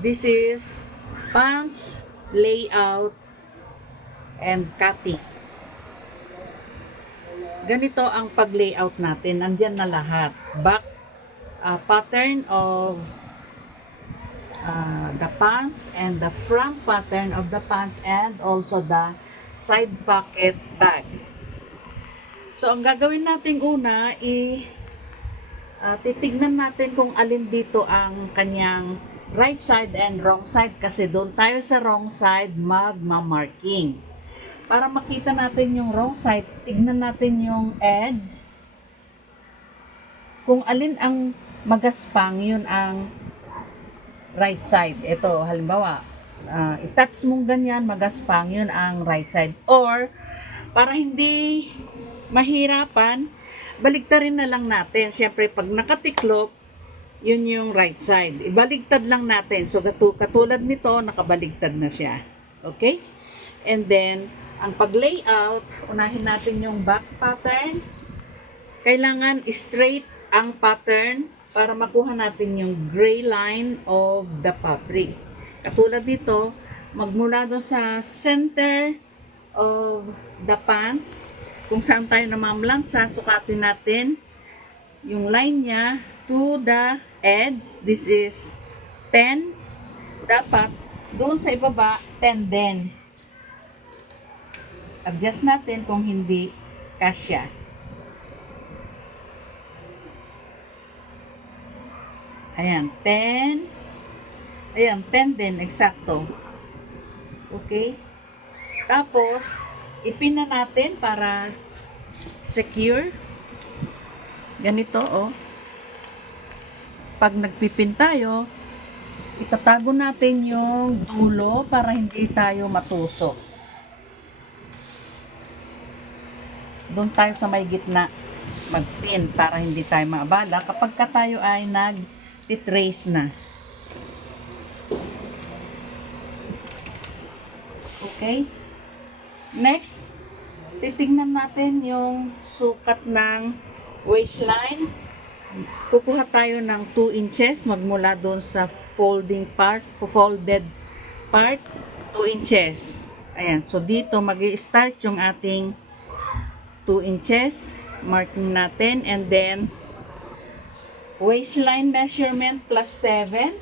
This is punch, layout, and cutting. Ganito ang pag-layout natin. Nandyan na lahat. Back pattern of the pants and the front pattern of the pants and also the side pocket bag. So, ang gagawin natin una, titignan natin kung alin dito ang kanyang right side and wrong side kasi doon tayo sa wrong side magma-marking. Para makita natin yung wrong side, tignan natin yung edge. Kung alin ang magaspang, yun ang right side. Ito, halimbawa, i-touch mong ganyan, magaspang, yun ang right side. Or, para hindi mahirapan, baligtarin na lang natin. Siyempre, pag nakatiklop, yun yung right side. Ibaligtad lang natin. So, katulad nito, nakabaligtad na siya. Okay? And then, ang pag-layout, unahin natin yung back pattern. Kailangan straight ang pattern para makuha natin yung gray line of the fabric. Katulad dito, magmula doon sa center of the pants, kung saan tayo namamlansya, sukatin natin yung line niya to the edge. This is 10. Dapat doon sa ibaba, 10 din. Adjust natin kung hindi kasya. Ayan, 10. Ayan, 10 din, eksakto. Okay? Tapos, ipin na natin para secure. Ganito, oh. Pag nagpipin tayo, itatago natin yung dulo para hindi tayo matusok. Doon tayo sa may gitna magpin para hindi tayo maabala kapag ka tayo ay nag-trace na. Okay? Next, titignan natin yung sukat ng waistline. Kukuha tayo ng 2 inches magmula doon sa folded part, 2 inches. Ayan, so dito mag-i-start yung ating 2 inches, marking natin, and then waistline measurement plus 7.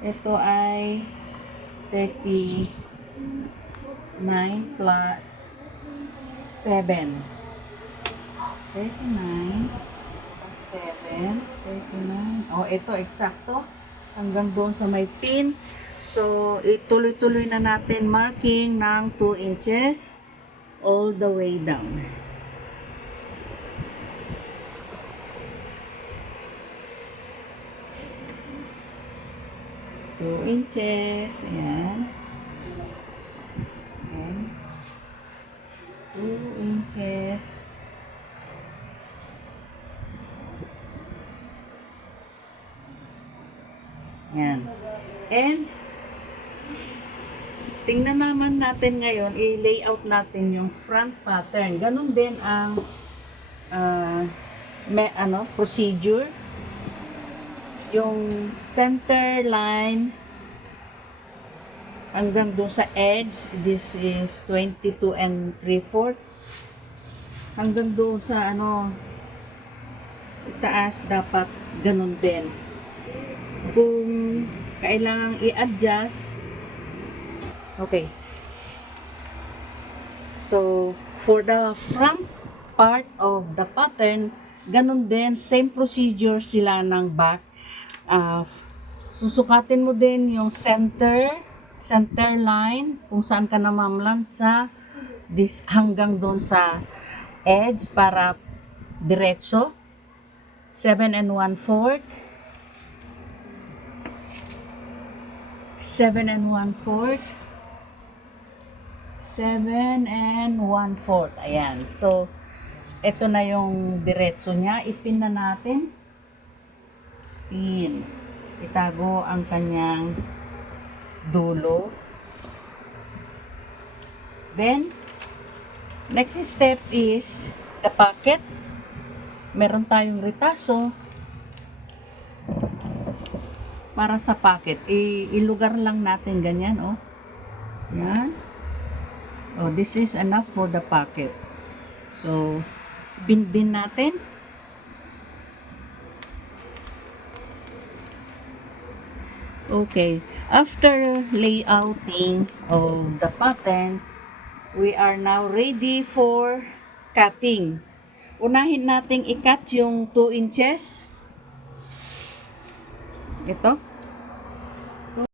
Ito ay 39 plus 7. 39 plus 7, 39. Oh, ito eksakto hanggang doon sa may pin. So, ituloy-tuloy na natin marking ng 2 inches all the way down. Two inches. Ayan. Ayan. 2 inches. Ayan. And tingnan naman natin ngayon, i-layout natin yung front pattern. Ganun din ang procedure. Yung center line hanggang doon sa edge, this is 22 and 3/4. Hanggang doon sa itaas, dapat ganun din. Kung kailangang i-adjust, okay. So, for the front part of the pattern, ganun din, same procedure sila ng back. Susukatin mo din yung center line, kung saan ka namamlansya, this hanggang doon sa edge para diretso. 7 and 1/4. 7 and 1/4. 7 and 1/4. Ayan. So, ito na yung diretso niya. Ipin na natin. Pin. Itago ang kanyang dulo. Then, next step is the pocket. Meron tayong retaso. para sa pocket. Ilugar lang natin ganyan, oh. Yan. Oh, this is enough for the pocket. So, bin natin. Okay. After layouting of the pattern, we are now ready for cutting. Unahin nating i-cut yung 2 inches. Ito.